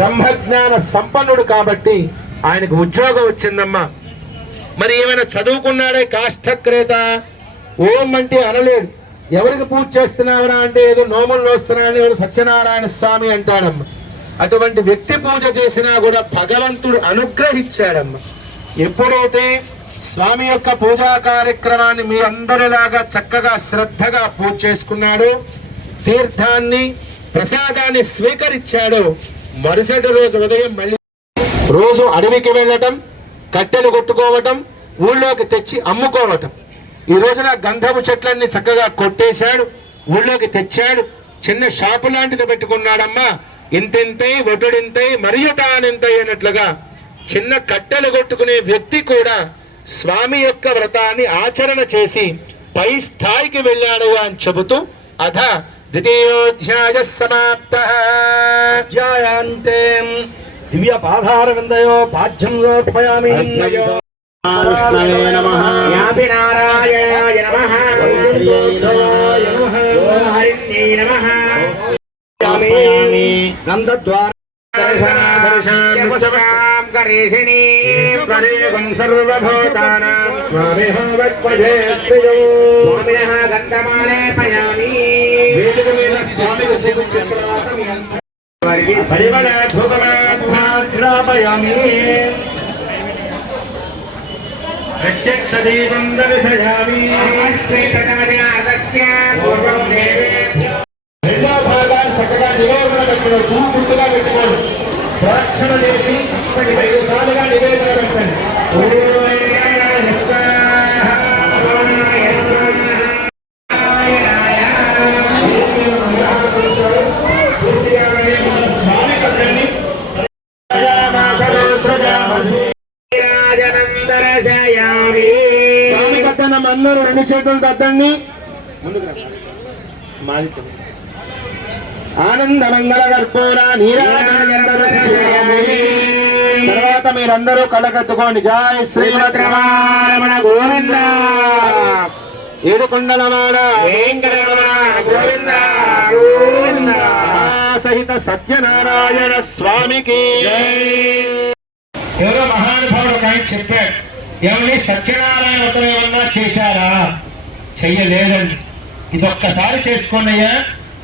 బ్రహ్మజ్ఞాన సంపన్నుడు కాబట్టి ఆయనకు ఉద్యోగం వచ్చిందమ్మా. మరి ఏమైనా చదువుకున్నాడే కాష్టక్రేత, ఓం అంటే అనలేడు. ఎవరికి పూజ చేస్తున్నావురా అంటే ఏదో నోములు నోస్తున్నాడని ఎవరు సత్యనారాయణ స్వామి అంటాడమ్మా. అటువంటి వ్యక్తి పూజ చేసినా కూడా భగవంతుడు అనుగ్రహించాడమ్మా. ఎప్పుడైతే స్వామి యొక్క పూజా కార్యక్రమాన్ని మీ అందరిలాగా చక్కగా శ్రద్ధగా పూజ చేసుకున్నాడో, తీర్థాన్ని ప్రసాదాన్ని స్వీకరించాడో, మరుసటి రోజు ఉదయం మళ్ళీ రోజు అడవికి వెళ్ళటం, కట్టెలు కొట్టుకోవటం, ఊళ్ళోకి తెచ్చి అమ్ముకోవటం. ఈ రోజున గంధపు చెట్లన్నీ చక్కగా కొట్టేశాడు, ఊళ్ళోకి తెచ్చాడు, చిన్న షాపు లాంటిది పెట్టుకున్నాడమ్మా. ఇంతింతై ఒటుడింతై మరియు తానింతై అన్నట్లుగా చిన్న కట్టెలు కొట్టుకునే వ్యక్తి కూడా స్వామి యొక్క వ్రతాన్ని ఆచరణ చేసి పై స్థాయికి వెళ్ళాడు అని చెబుతూ అథ ద్వితీయోధ్యాయ సమాప్తః. అధ్యాయాంతే దివ్య పాదార విందయో పాద్యం సమర్పయామి. కృష్ణవే నమః. యాపి నారాయణాయ నమః. ఓం హరిణ్యై నమః. గంధద్వార దర్శనాం కరేషిణీ స్వరేవం సర్వభూతానాం స్వామినః గంధమాలేపయామి. పరిమళ ధూపమాఘ్రాపయామి. ప్రత్యక్ష దీపం దర్శయామి. రెండో భాగాన్ని చక్కగా నివేదన పెట్టండి, గుర్తుగా పెట్టుకోండి. ప్రార్థన చేసి 5 సార్లుగా నివేదన పెట్టండి. స్వామి కట్టనం అందరూ 2 చేతులు తద్దండి. ఆనంద మంగళ కర్పూర తర్వాత మీరందరూ కళ్ళకత్తుకోండి. జై శ్రీమద్రమణ గోవింద. ఏడుకొండలవాడ గోవింద గోవింద సహిత సత్యనారాయణ స్వామికి. ఎవరో మహానుభావుడు ఒక ఆయన చెప్పాడు, ఏమని సత్యనారాయణ వ్రతం ఏమన్నా చేశారా? చెయ్యలేదండి. ఇదొక్కసారి చేసుకోండియా,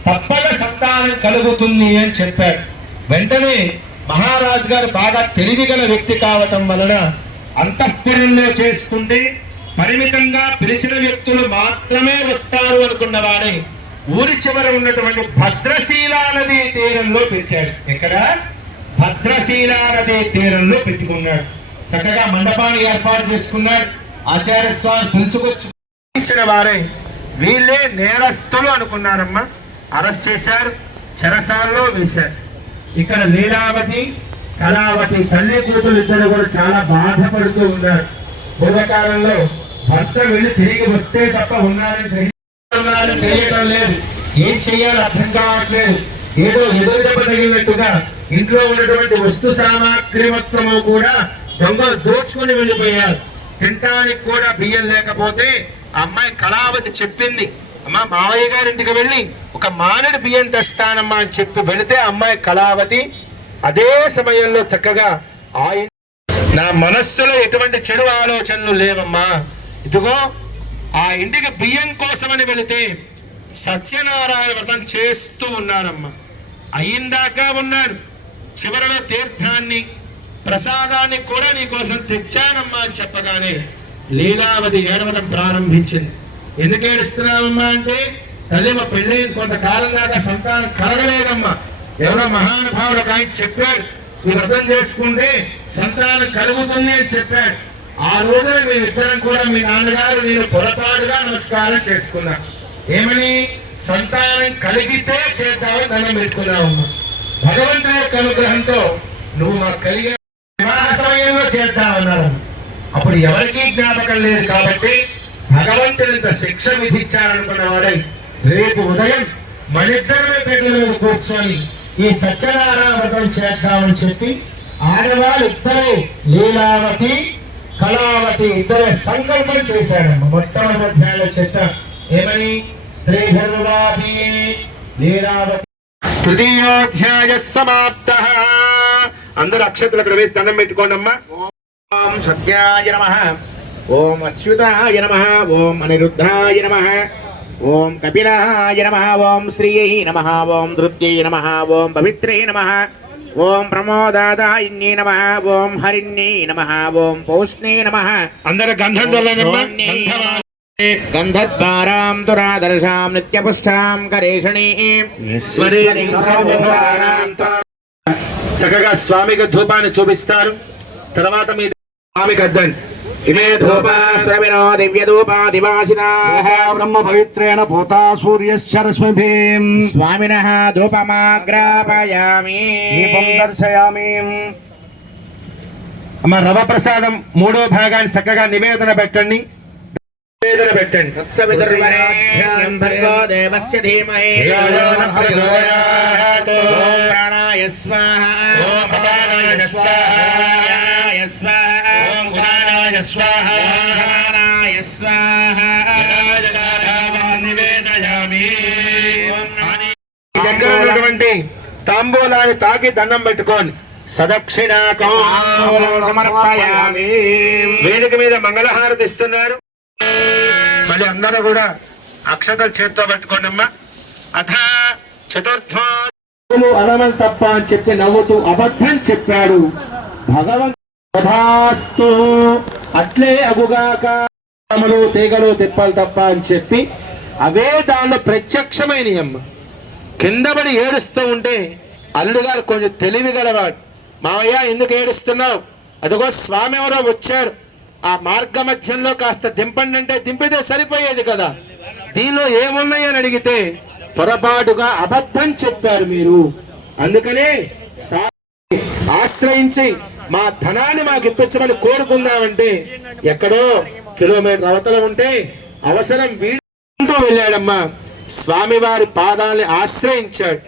తప్పక సంతానం కలుగుతుంది అని చెప్పాడు. వెంటనే మహారాజు గారు బాగా తెలివిగల వ్యక్తి కావటం వలన అంతఃపురంలో చేసుకుంటే పరిమితంగా పిలిచిన వ్యక్తులు మాత్రమే వస్తారు అనుకున్నవాడే ఊరి చివర ఉన్నటువంటి భద్రశీలా నదీ తీరంలో పెట్టాడు. ఎక్కడ? భద్రశీలా నదీ తీరంలో పెట్టుకున్నాడు. చక్కగా మండపాన్ని ఏర్పాటు చేసుకున్నాడు. ఆచార్య స్వామి పిలుచుకొచ్చిన వారే వీళ్ళే నేరస్తులు అనుకున్నారమ్మా. అరెస్ట్ చేశారు, చెరసాల్లో వేశారు. ఇక్కడ లీలావతి, కళావతి తల్లి కూతురు ఇద్దరు కూడా చాలా బాధపడుతూ ఉన్నారు. పూర్వకాలంలో భర్త వెళ్ళి తిరిగి వస్తే తప్ప ఉన్నారని తెలియడం లేదు, ఏం చెయ్యాలో అర్థం కావట్లేదు. ఏదో ఎదురుదెబ్బ తగిలినట్టుగా ఇంట్లో ఉన్నటువంటి వస్తు సామాగ్రి మొత్తము కూడా దొంగలు దోచుకుని వెళ్ళిపోయారు. తినటానికి కూడా బియ్యం లేకపోతే అమ్మాయి కళావతి చెప్పింది, అమ్మా మావయ్య గారింటికి వెళ్ళి ఒక మానడి బియ్యం తెస్తానమ్మా అని చెప్పి వెళితే అమ్మాయి కళావతి అదే సమయంలో చక్కగా నా మనస్సులో ఎటువంటి చెడు ఆలోచనలు లేవమ్మా, ఇదిగో ఆ ఇంటికి బియ్యం కోసమని వెళితే సత్యనారాయణ వ్రతం చేస్తూ ఉన్నానమ్మా, అయిందాకా ఉన్నాను, చివరిలో తీర్థాన్ని ప్రసాదాన్ని కూడా నీ కోసం తెచ్చానమ్మా అని చెప్పగానే లీలావతి ఏడవడం ప్రారంభించింది. ఎందుకు ఏడుస్తున్నావమ్మా అంటే, తల్లి మా పెళ్ళి కొంతకాలం దాకా సంతానం కలగలేదమ్మా. ఎవరో మహానుభావుడు ఒక ఆయన చెప్పాడు, ఈ వ్రతం చేసుకుంటే సంతానం కలుగుతుంది అని చెప్పాడు. ఆ రోజున మేమిద్దరం కూడా మీ నాన్నగారు నేను పొరపాటుగా నమస్కారం చేసుకున్నాను. ఏమని? సంతానం కలిగితే చేద్దామని దండం పెట్టుకున్నావమ్మా. భగవంతుని యొక్క అనుగ్రహంతో నువ్వు మాకు కలిగే వివాహ సమయంలో చేద్దామన్నారు. అప్పుడు ఎవరికీ జ్ఞాపకం లేదు కాబట్టి భగవంతుని ఇంత శిక్ష విధించాలనుకున్న వాడై రేపు ఉదయం మనిద్దరి దగ్గర కూర్చొని ఈ సత్యనారాయణ వ్రతం చేద్దామని చెప్పి ఆడవాళ్ళు ఇద్దరే లీలావతి కళావతి ఇద్దరే సంకల్పం చేశారమ్మ. మొట్టమొదటి అధ్యాయంలో చెప్పారు ఏమని? శ్రీధర్వాది లీలావతి. తృతీయోధ్యాయ సమాప్తః. అందరూ అక్షతలు అక్కడ వేసి దండం పెట్టుకోండి అమ్మా. ఓం సత్యాయ నమః, ఓం అచ్యుతాయ నమః, ఓం అనిరుద్ధాయ నమః, ఓం కపిలాయ నమః, ఓం శ్రీయై నమః, ఓం ధృత్యై నమః, ఓం పవిత్రే నమః, ఓం ప్రమోదాదాయిన్యై నమః, ఓం హరిణ్యై నమః, ఓం పౌష్ణే నమః. అందరూ గంధం చల్లండమ్మా. గంధద్వారాం దురాదర్శాం నిత్యపుష్టాం కరేషణీం చక్కగా స్వామికి ధూపాన్ని చూపిస్తారు. తర్వాత మీ స్వామికి అద్దండి. ఇమే ధూపాస్త్రవినో దివ్యధూపా దివాసితాః బ్రహ్మ పవిత్రేణ భూతా సూర్యశ్చరశ్మిభిః స్వామినః ధూపమాగ్రాపయామి. దీపం దర్శయామి. అమ్మ రవ ప్రసాదం 3వ భాగాన్ని చక్కగా నివేదన పెట్టండి. నివేదన పెట్టండి. తత్సవితుర్వరేణ్యం భర్గో దేవస్య ధీమహి ధియో యో ప్రచోదయాత్. ఓం ప్రాణాయ స్వాహా, ఓం అపానాయ స్వాహా, ప్రాణాయ స్వాహా, ఓం ఉదానాయ స్వాహా, ప్రాణాయ స్వాహా. నివేదయామి. ఓం నమః మీ దగ్గర ఉన్నటువంటి తాంబూలాన్ని తాకి దండం పెట్టుకోండి. సదక్షిణాకం సమర్పయామి. వేదిక మీద మంగళహారతి ఇస్తున్నారు. మళ్ళీ అందరూ కూడా అక్షతలు చేత్తో పట్టుకోండి అమ్మా. అథ చతుర్థో అనవల్ తప్ప అని చెప్పి నవ్వుతూ అబద్ధం చెప్పాడు. భగవంతు అట్లే అగుగాక తీగలు తిప్పాలి తప్ప అని చెప్పి అవే దానిలో ప్రత్యక్షమైన అమ్మ. కింద పడి ఏడుస్తూ ఉంటే అల్లుడు గారు కొంచెం తెలివి గలవాడు. మావయ్య ఎందుకు ఏడుస్తున్నావు? అదిగో స్వామి ఎవరో వచ్చారు, ఆ మార్గ మధ్యంలో కాస్త దింపండి అంటే దింపితే సరిపోయేది కదా, దీనిలో ఏమున్నాయని అడిగితే పొరపాటుగా అబద్ధం చెప్పారు మీరు. అందుకనే ఆశ్రయించి మా ధనాన్ని మాకు ఇప్పించమని కోరుకుందామంటే ఎక్కడో కిలోమీటర్ అవతల ఉంటే అవసరం వీడుకుంటూ వెళ్ళాడమ్మా. స్వామివారి పాదాలని ఆశ్రయించాడు.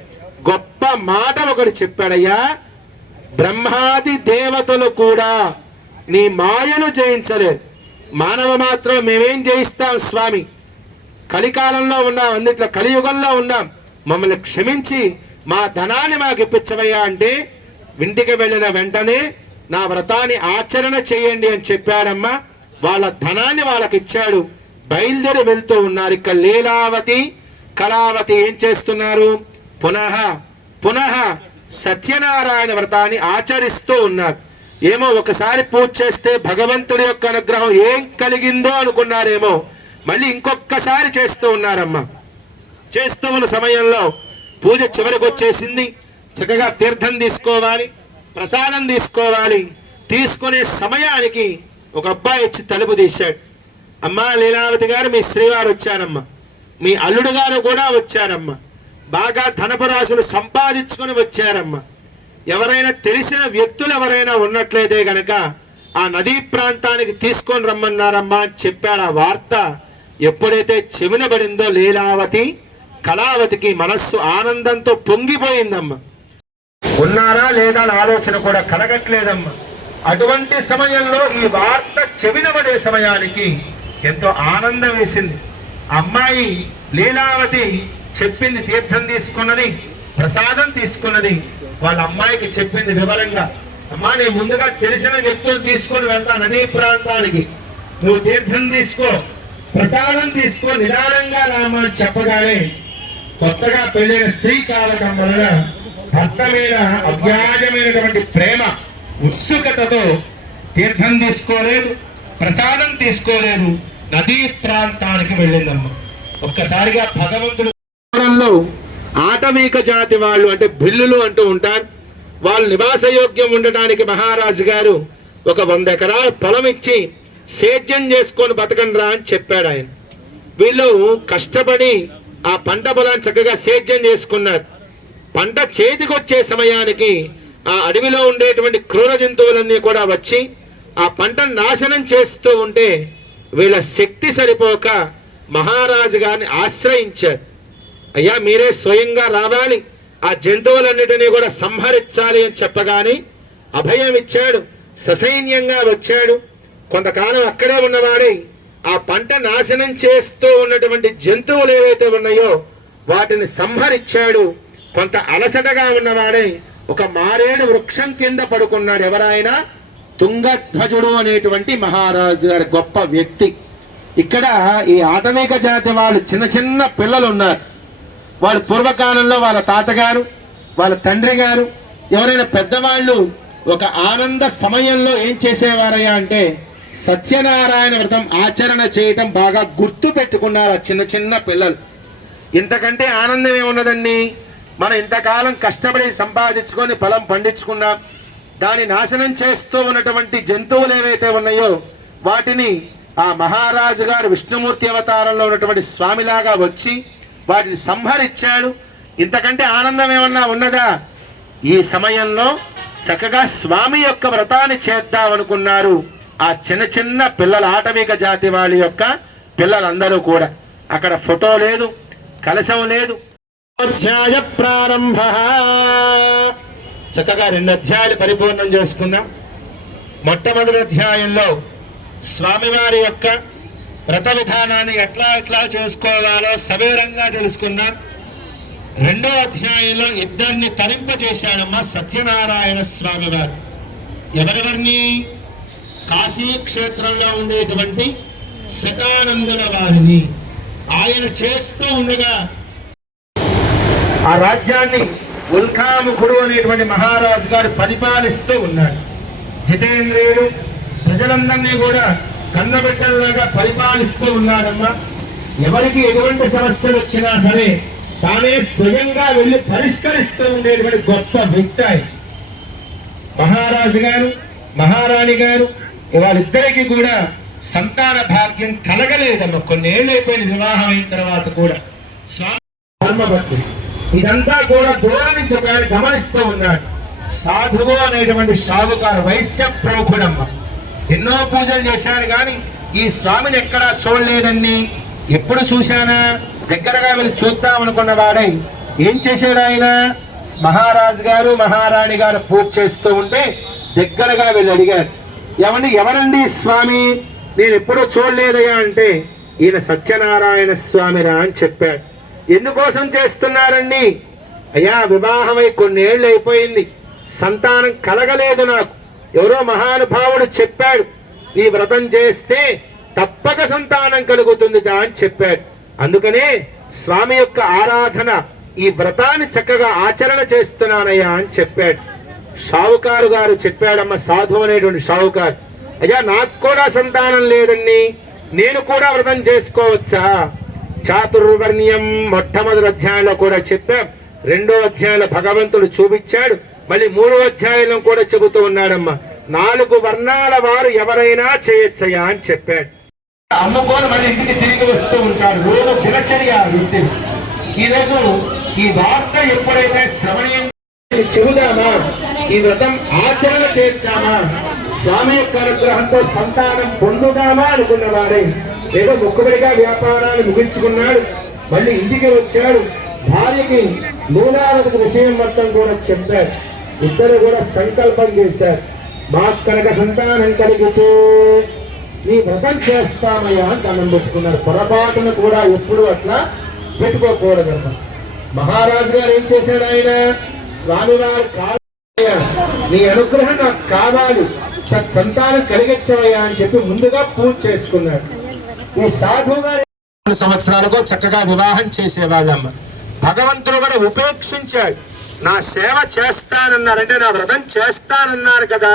గొప్ప మాట ఒకటి చెప్పాడయ్యా, బ్రహ్మాది దేవతలు కూడా నీ మాయను జయించలేరు, మానవ మాత్రం మేమేం జయిస్తాం స్వామి, కలికాలంలో ఉన్నాం, అందుట్లో కలియుగంలో ఉన్నాం, మమ్మల్ని క్షమించి మా ధనాన్ని మాకు ఇప్పించవయ్యా అంటే ఇంటికి వెళ్ళిన వెంటనే నా వ్రతాన్ని ఆచరణ చేయండి అని చెప్పాడమ్మా. వాళ్ళ ధనాన్ని వాళ్ళకి ఇచ్చాడు. బయలుదేరి వెళ్తూ ఉన్నారు. ఇక్కడ లీలావతి కళావతి ఏం చేస్తున్నారు? పునః పునః సత్యనారాయణ వ్రతాన్ని ఆచరిస్తూ ఉన్నారు. ఏమో ఒకసారి పూజ చేస్తే భగవంతుడి యొక్క అనుగ్రహం ఏం కలిగిందో అనుకున్నారేమో, మళ్ళీ ఇంకొకసారి చేస్తూ ఉన్నారమ్మా. చేస్తూ ఉన్న సమయంలో పూజ చివరికి వచ్చేసింది. చక్కగా తీర్థం తీసుకోవాలి, ప్రసాదం తీసుకోవాలి. తీసుకునే సమయానికి ఒక అబ్బాయి వచ్చి తలుపు తీశాడు. అమ్మా లీలావతి గారు, మీ శ్రీవారు వచ్చారమ్మా, మీ అల్లుడు గారు కూడా వచ్చారమ్మా, బాగా ధనపు రాశులు సంపాదించుకొని వచ్చారమ్మా. ఎవరైనా తెలిసిన వ్యక్తులు ఎవరైనా ఉన్నట్లయితే గనక ఆ నదీ ప్రాంతానికి తీసుకొని రమ్మన్నారమ్మా అని చెప్పాడు. ఆ వార్త ఎప్పుడైతే చెవిన పడిందో లీలావతి కళావతికి మనస్సు ఆనందంతో పొంగిపోయిందమ్మా. ఉన్నారా లేదా అని ఆలోచన కూడా కలగట్లేదమ్మా. అటువంటి సమయంలో ఈ వార్త చెవిన పడే సమయానికి ఎంతో ఆనందం వేసింది. అమ్మాయి లీలావతి చెప్పింది, తీర్థం తీసుకున్నది, ప్రసాదం తీసుకున్నది. వాళ్ళ అమ్మాయికి చెప్పింది వివరంగా, అమ్మా నేను ముందుగా తెలిసిన వ్యక్తులు తీసుకొని వెళ్తాను నదీ ప్రాంతానికి, నువ్వు తీర్థం తీసుకో, ప్రసాదం తీసుకో, నిదానంగా రామా అని చెప్పగానే కొత్తగా పెళ్ళైన స్త్రీ కావటం వలన భర్త మీద అవ్యాజమైనటువంటి ప్రేమ ఉత్సుకతతో తీర్థం తీసుకోలేదు, ప్రసాదం తీసుకోలేదు, నదీ ప్రాంతానికి వెళ్ళిందమ్మ. ఒక్కసారిగా భగవంతుడు ఆటవీక జాతి వాళ్ళు అంటే బిల్లులు అంటూ ఉంటారు, వాళ్ళు నివాసయోగ్యం ఉండటానికి మహారాజు గారు ఒక 100 ఎకరాల పొలం ఇచ్చి సేద్యం చేసుకొని బతకండి రా అని చెప్పాడు ఆయన. వీళ్ళు కష్టపడి ఆ పంట పొలాన్ని చక్కగా సేద్యం చేసుకున్నారు. పంట చేతికొచ్చే సమయానికి ఆ అడవిలో ఉండేటువంటి క్రూర జంతువులన్నీ కూడా వచ్చి ఆ పంటను నాశనం చేస్తూ ఉంటే వీళ్ళ శక్తి సరిపోక మహారాజు గారిని ఆశ్రయించారు. అయ్యా మీరే స్వయంగా రావాలి, ఆ జంతువులన్నిటినీ కూడా సంహరించాలి అని చెప్పగానే అభయం ఇచ్చాడు. ససైన్యంగా వచ్చాడు. కొంతకాలం అక్కడే ఉన్నవాడే ఆ పంట నాశనం చేస్తూ ఉన్నటువంటి జంతువులు ఏవైతే ఉన్నాయో వాటిని సంహరించాడు. కొంత అలసటగా ఉన్నవాడే ఒక మారేడు వృక్షం కింద పడుకున్నాడు. ఎవరైనా తుంగధ్వజుడు అనేటువంటి మహారాజు గారి గొప్ప వ్యక్తి. ఇక్కడ ఈ ఆటవిక జాతి వాళ్ళు చిన్న చిన్న పిల్లలు ఉన్నారు. వాళ్ళు పూర్వకాలంలో వాళ్ళ తాతగారు, వాళ్ళ తండ్రి గారు, ఎవరైనా పెద్దవాళ్ళు ఒక ఆనంద సమయంలో ఏం చేసేవారయ్యా అంటే సత్యనారాయణ వ్రతం ఆచరణ చేయటం బాగా గుర్తు పెట్టుకున్నారు ఆ చిన్న చిన్న పిల్లలు. ఇంతకంటే ఆనందం ఏమున్నదండి? మనం ఇంతకాలం కష్టపడి సంపాదించుకొని ఫలం పండించుకున్నాం. దాని నాశనం చేస్తూ ఉన్నటువంటి జంతువులు ఏవైతే ఉన్నాయో వాటిని ఆ మహారాజు గారు విష్ణుమూర్తి అవతారంలో ఉన్నటువంటి స్వామిలాగా వచ్చి వాటిని సంహరించాడు. ఇంతకంటే ఆనందం ఏమన్నా ఉన్నదా? ఈ సమయంలో చక్కగా స్వామి యొక్క వ్రతాన్ని చేద్దామనుకున్నారు ఆ చిన్న చిన్న పిల్లల ఆటవిక జాతి వాళ్ళ యొక్క పిల్లలందరూ కూడా. అక్కడ ఫోటో లేదు, కలశం లేదు. అధ్యాయ ప్రారంభ. చక్కగా 2 అధ్యాయాలు పరిపూర్ణం చేసుకున్నాం. మొట్టమొదటి అధ్యాయంలో స్వామివారి యొక్క వ్రత విధానాన్ని ఎట్లా చేసుకోవాలో సవివరంగా తెలుసుకున్నాం. 2వ అధ్యాయంలో ఇద్దరిని తరింపజేశాడమ్మా సత్యనారాయణ స్వామి వారు. ఎవరెవరిని? కాశీ క్షేత్రంలో ఉండేటువంటి శతానందుల వారిని. ఆయన చేస్తూ ఉండగా ఆ రాజ్యాన్ని ఉల్కాముఖుడు అనేటువంటి మహారాజు గారు పరిపాలిస్తూ ఉన్నాడు. జితేంద్రియుడు ప్రజలందరినీ కూడా కన్నబిడ్డల్లాగా పరిపాలిస్తూ ఉన్నాడమ్మా. ఎవరికి ఎటువంటి సమస్యలు వచ్చినా సరే తానే స్వయంగా వెళ్ళి పరిష్కరిస్తూ ఉండేటువంటి గొప్ప వ్యక్తి ఆయన. మహారాజు గారు, మహారాణి గారు వాళ్ళిద్దరికీ కూడా సంతాన భాగ్యం కలగలేదమ్మా. కొన్ని ఏళ్ళు అయిపోయిన వివాహం అయిన తర్వాత కూడా. స్వామి ధర్మభక్తుడు. ఇదంతా కూడా దూరం నుంచి ఒక ఆయన గమనిస్తూ ఉన్నాడు. సాధువు అనేటువంటి షావుకారు, వైశ్య ప్రముఖుడమ్మ. ఎన్నో పూజలు చేశారు కానీ ఈ స్వామిని ఎక్కడా చూడలేదండి. ఎప్పుడు చూశానా దగ్గరగా వెళ్ళి చూద్దాం అనుకున్న వాడై ఏం చేశాడు ఆయన? మహారాజు గారు, మహారాణి గారు పూజ చేస్తూ ఉంటే దగ్గరగా వెళ్ళి అడిగాడు, ఎవరండి స్వామి? నేను ఎప్పుడూ చూడలేదయ్యా అంటే ఈయన సత్యనారాయణ స్వామిరా అని చెప్పాడు. ఎందుకోసం చేస్తున్నారండి? అయ్యా వివాహమై కొన్నేళ్ళు అయిపోయింది, సంతానం కలగలేదు నాకు. ఎవరో మహానుభావుడు చెప్పాడు ఈ వ్రతం చేస్తే తప్పక సంతానం కలుగుతుంది అని చెప్పాడు. అందుకనే స్వామి యొక్క ఆరాధన ఈ వ్రతాన్ని చక్కగా ఆచరణ చేస్తున్నానయ్యా అని చెప్పాడు. షావుకారు గారు చెప్పాడమ్మ, సాధువు అనేటువంటి షావుకారు, అయ్యా నాకు కూడా సంతానం లేదండి, నేను కూడా వ్రతం చేసుకోవచ్చా? చాతుర్వర్ణ్యం మొట్టమొదటి అధ్యాయంలో కూడా చెప్పాం. 2వ అధ్యాయంలో భగవంతుడు చూపించాడు. మళ్ళీ 3వ అధ్యాయంలో కూడా చెబుతూ ఉన్నాడమ్మా, 4 వర్ణాల వారు ఎవరైనా చేయొచ్చయా అని చెప్పాడు. అమ్ముకోని మళ్ళీ ఇంటికి తిరిగి వస్తూ ఉంటాడు. రోజు దినచర్య వ్యక్తి. ఈరోజు ఈ వార్త ఎప్పుడైతే శ్రవణీయం చెబుదామా, ఈ వ్రతం ఆచరణ చేద్దామా, స్వామి యొక్క అనుగ్రహంతో సంతానం పొందుదామా అనుకున్న వారే ఏదో మొక్కుబడిగా వ్యాపారాన్ని ముగించుకున్నాడు. మళ్ళీ ఇంటికి వచ్చాడు. భార్యకి మూలావతికి విషయం మొత్తం కూడా చెప్పారు. ఇద్దరు కూడా సంకల్పం చేశారు, మాకు కనుక సంతానం కలిగితే నీ వ్రతం చేస్తామయ్యా అని దండం పెట్టుకున్నారు. పొరపాటును కూడా ఎప్పుడు అట్లా పెట్టుకోకూడదమ్మా. మహారాజు గారు ఏం చేశాడు? ఆయన స్వామివారు నీ అనుగ్రహం నాకు కావాలి, సంతానం కలిగించవయ్యా అని చెప్పి ముందుగా పూజ చేసుకున్నాడు. ఈ సాధువు గారు 2 సంవత్సరాలకు చక్కగా వివాహం చేసేవాళ్ళమ్మ. భగవంతుడు కూడా ఉపేక్షించాడు. నా సేవ చేస్తానన్నారంటే నా వ్రతం చేస్తానన్నారు కదా.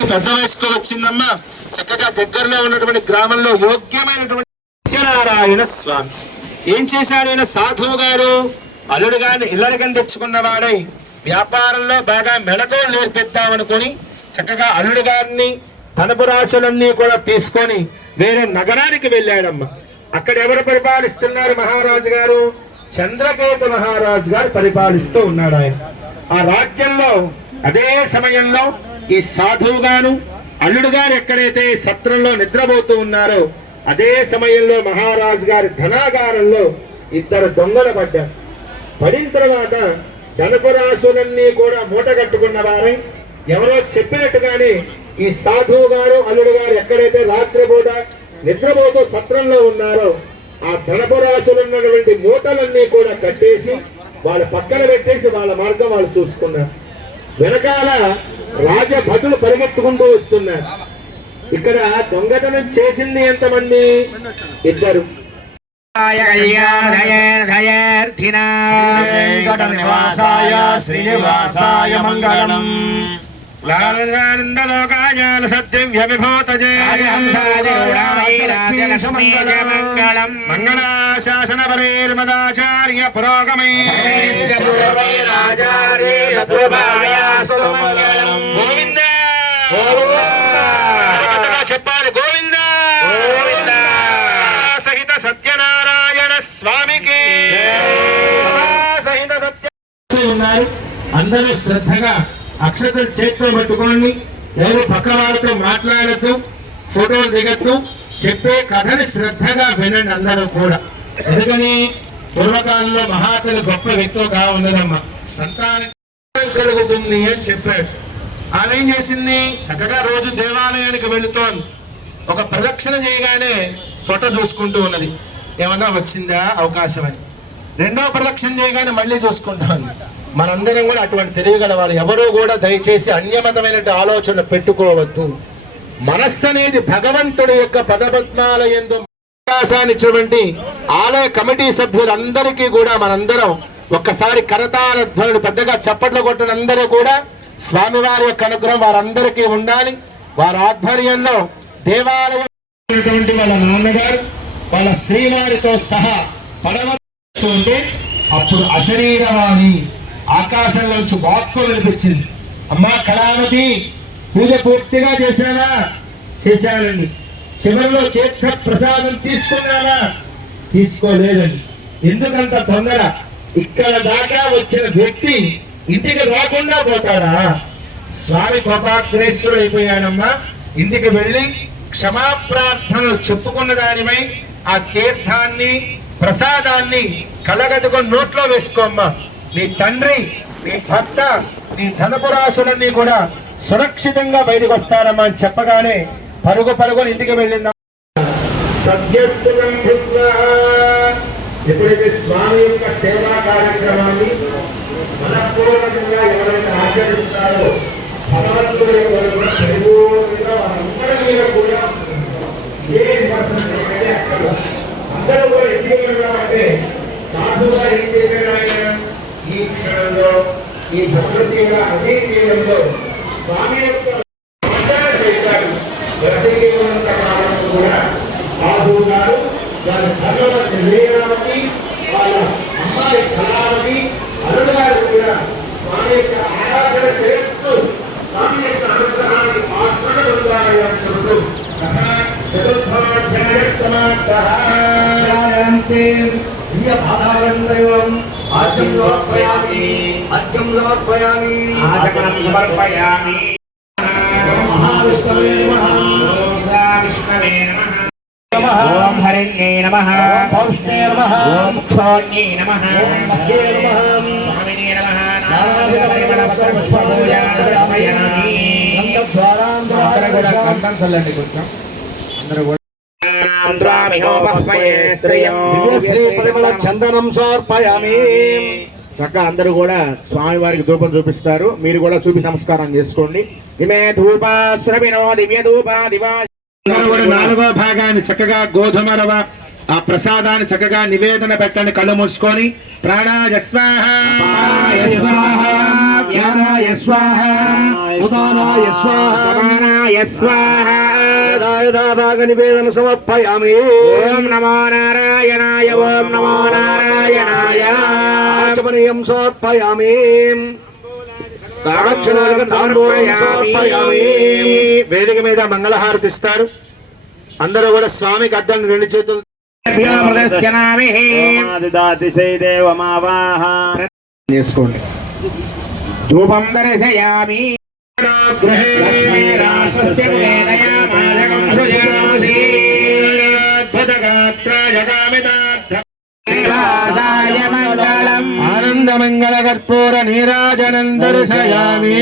పెద్ద వయసుకు వచ్చిందమ్మా. చక్కగా దగ్గరలో ఉన్నటువంటి గ్రామంలో యోగ్యమైనటువంటి సత్యనారాయణ స్వామి ఏం చేశాడు? ఆయన సాధువు గారు అల్లుడు గారిని ఇల్లరికని తెచ్చుకున్న వాడై వ్యాపారంలో బాగా మెళకువలు నేర్పిద్దామనుకుని చక్కగా అల్లుడు గారిని తనపు రాశులన్నీ కూడా తీసుకొని వేరే నగరానికి వెళ్ళాడమ్మా. అక్కడ ఎవరు పరిపాలిస్తున్నారు? మహారాజు గారు చంద్రకేతు మహారాజు గారు పరిపాలిస్తూ ఉన్నాడు. ఆయన ఆ రాజ్యంలో అదే సమయంలో ఈ సాధువు గారు అల్లుడు గారు ఎక్కడైతే సత్రంలో నిద్రపోతూ ఉన్నారో అదే సమయంలో మహారాజు గారి ధనాగారంలో 2 దొంగలు పడ్డారు. పడిన తర్వాత ధనపురాశులన్నీ కూడా మూట కట్టుకున్న వారై ఎవరో చెప్పినట్టుగానే ఈ సాధువు గారు అల్లుడు గారు ఎక్కడైతే రాత్రిపూట నిద్రపోతూ సత్రంలో ఉన్నారో ఆ ధనపురాశులు ఉన్నటువంటి మూటలన్నీ కూడా కట్టేసి వాళ్ళ పక్కన పెట్టేసి వాళ్ళ మార్గం వాళ్ళు చూసుకున్నారు. వెనకాల రాజభటులు పరిగెత్తుకుంటూ వస్తున్నారు. ఇక్కడ దొంగతనం చేసింది ఎంతమంది? ఇద్దరు. వెంకట నివాసాయ శ్రీనివాసాయ మంగళం. మంగళాశాసనపరేర్మదాచార్య పురోగమై గోవింద చెప్పాలి. గోవింద సహిత సత్యనారాయణ స్వామికి సహిత సత్య ఉన్నారు. అందరూ శ్రద్ధగా అక్షతలు చేతిలో పట్టుకోండి. ఎవరు పక్క వాళ్ళతో మాట్లాడద్దు, ఫోటోలు దిగద్దు. చెప్పే కథని శ్రద్ధగా వినండి అందరూ కూడా. ఎందుకని పూర్వకాలంలో మహాతలు గొప్ప వ్యక్తిగా ఉన్నదమ్మా. సంతానం కలుగుతుంది అని చెప్పాడు. ఆమె ఏం చేసింది? చక్కగా రోజు దేవాలయానికి వెళుతోంది. ఒక ప్రదక్షిణ చేయగానే ఫోటో చూసుకుంటూ ఉన్నది. ఏమన్నా వచ్చిందా అవకాశం అని. రెండో ప్రదక్షిణ చేయగానే మళ్ళీ చూసుకుంటాను. మనందరం కూడా అటువంటి తెలియగల వారు. ఎవరూ కూడా దయచేసి అన్యమతమైన ఆలోచన పెట్టుకోవద్దు. మనస్సు అనేది భగవంతుడి యొక్క పదపద్మాల యందు అవకాశాన్నిచ్చినటువంటి ఆలయ కమిటీ సభ్యులందరికీ కూడా మనందరం ఒక్కసారి కరతాళధ్వనులు పెద్దగా చప్పట్లు కొట్టిన అందరూ కూడా స్వామివారి యొక్క అనుగ్రహం వారందరికీ ఉండాలి. వారి ఆధ్వర్యంలో దేవాలయం వాళ్ళ నాన్నగారు వాళ్ళ శ్రీవారితో సహా పడవస్తుంటే అప్పుడు అశరీరవాణి ఆకాశం నుంచి వాక్కు వినిపించింది. అమ్మా కళావతి, పూజ పూర్తిగా చేశారా? చేశానండి. చివరిలో తీర్థ ప్రసాదం తీసుకున్నారా? తీసుకోలేదండి. ఎందుకంత తొందర? ఇక్కడ దాకా వచ్చిన వ్యక్తి ఇంటికి రాకుండా పోతాడా? స్వామి కోపాగ్రేశ్వరుడు అయిపోయాడమ్మా. ఇంటికి వెళ్ళి క్షమాప్రార్థనలు చెప్పుకున్న దానిపై ఆ తీర్థాన్ని ప్రసాదాన్ని కలగదుకొని నోట్లో వేసుకోమ్మా. నీ తండ్రి, నీ భర్త, నీ ధనపురాశులన్నీ కూడా సురక్షితంగా బయటకు వస్తారమ్మా అని చెప్పగానే పరుగు పరుగుని ఇంటికి వెళ్ళిన సద్యస్సురం భృత్వా ఎప్పుడైతే స్వామి యొక్క సేవా కార్యక్రమాన్ని మనపూర్వకంగా ఎవరైతే ఆచరిస్తారో భగవంతుడి యొక్క పరిపూర్ణంగా వారందరి మీద కూడా ఏ విమర్శన చేయకండి. అక్కడ అందరూ కూడా ఇంటికి వెళ్ళామంటే సాధుగా ఏం చేశాడు ఆయన? ఈ క్షణంలో ఈ భద్రశీల అదే తీరంలో స్వామి యొక్క ఆచరణ చేశాడు. బ్రతికినంత కాలం కూడా సాధువు గారు దాని భగవత్ లీలావతి వాళ్ళ అమ్మాయి కళావతి అరుణ గారు కూడా స్వామి యొక్క ఆరాధన చేస్తూ స్వామి యొక్క అనుగ్రహాన్ని ఆత్మన పొందాలని చెబుతూ చతుర్థాధ్యాయ సమాప్తః. ఆజ్యం సమర్పయామి. ఆచమనం సమర్పయామి. మహావిష్ణవే నమః. విష్ణవే నమః. ఓం హరిణ్యే నమః. పౌష్ణే నమః. ఓం క్షోణ్యే నమః. మహ్యే నమః. స్వామినే నమః. నారాయణపరమయామి. అందరూ కూడా గంధం చల్లండి కొంచెం. అందరూ కూడా దివ్యశ్రీ పరిమళ చందనం సమర్పయామి. చక్కగా అందరూ కూడా స్వామి వారికి ధూపం చూపిస్తారు. మీరు కూడా చూపి నమస్కారం చేసుకోండి. ఇమే ధూపాశ్రమినో దివ్య ధూపా దివా. నాలుగో భాగాన్ని చక్కగా గోధుమ రవ ఆ ప్రసాదాన్ని చక్కగా నివేదన పెట్టండి. కళ్ళు మూసుకొని ప్రాణాయ స్వాహ, వ్యానాయ స్వాహ, ఉదానాయ స్వాహ, సమానాయ స్వాహ. భాగ నివేదన సమర్పయామి. ఓం నమో నారాయణాయ. ఓం నమో నారాయణాయ. ఆచమనీయం సమర్పయామి. వేదిక మీద మంగళహారతి ఇస్తారు. అందరూ కూడా స్వామికి అద్దాన్ని రెండు చేతులు చేసుకోండి. ధూపం దర్శయామి. ఆనందమంగళ కర్పూర నీరాజనం దర్శయామి.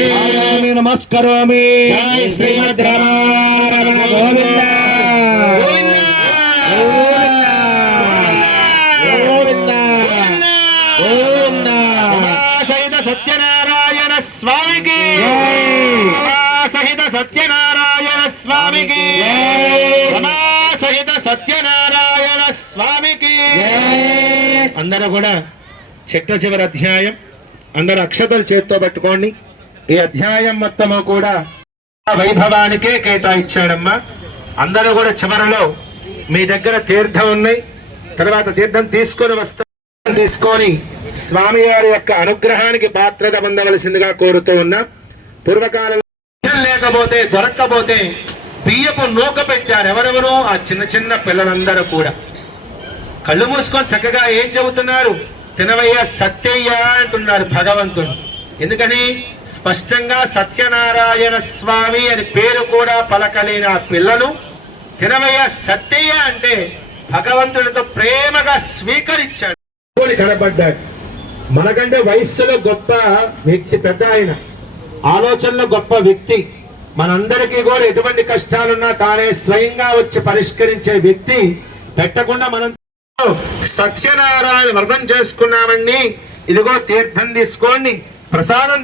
నమస్కరోమి. శ్రీమద్ రమణ గోవింద గోవింద గోవింద గోవింద గోవింద. స్వామికి సహిత సత్యనారాయణ స్వామికి సహిత సత్యనారాయణ స్వామికి. అందరూ కూడా చిట్ట చివరి అధ్యాయం అందరూ అక్షతలు చేత్తో పట్టుకోండి. ఈ అధ్యాయం మొత్తము కూడా వైభవానికే కేటాయించాడమ్మా. అందరూ కూడా చివరలో మీ దగ్గర తీర్థం ఉన్నాయి, తర్వాత తీర్థం తీసుకొని వస్తా తీసుకొని స్వామి వారి యొక్క అనుగ్రహానికి పాత్రత పొందవలసిందిగా కోరుతూ ఉన్నా. పూర్వకాలంలో లేకపోతే దొరక్కపోతే బియ్యపు నూక పెట్టారు. ఎవరెవరు? ఆ చిన్న చిన్న పిల్లలందరూ కూడా కళ్ళు మూసుకొని చక్కగా ఏం చెబుతున్నారు? తినవయ్య సత్యయ్య అంటున్నారు భగవంతుడు. ఎందుకని? స్పష్టంగా సత్యనారాయణ స్వామి అని పేరు కూడా పలకలేని ఆ పిల్లలు తినవయ్య సత్యయ్య అంటే భగవంతుడితో ప్రేమగా స్వీకరించాడు, కనబడ్డాడు. మనకంటే వయస్సులో గొప్ప వ్యక్తి, పెద్ద ఆయన, ఆలోచనలో గొప్ప వ్యక్తి. మనందరికీ కూడా ఎటువంటి కష్టాలున్నా తానే స్వయంగా వచ్చి పరిష్కరించే వ్యక్తి పెట్టకుండా మనం సత్యనారాయణ వ్రతం చేసుకున్నామండి. ఇదిగో తీర్థం తీసుకోండి, ప్రసాదం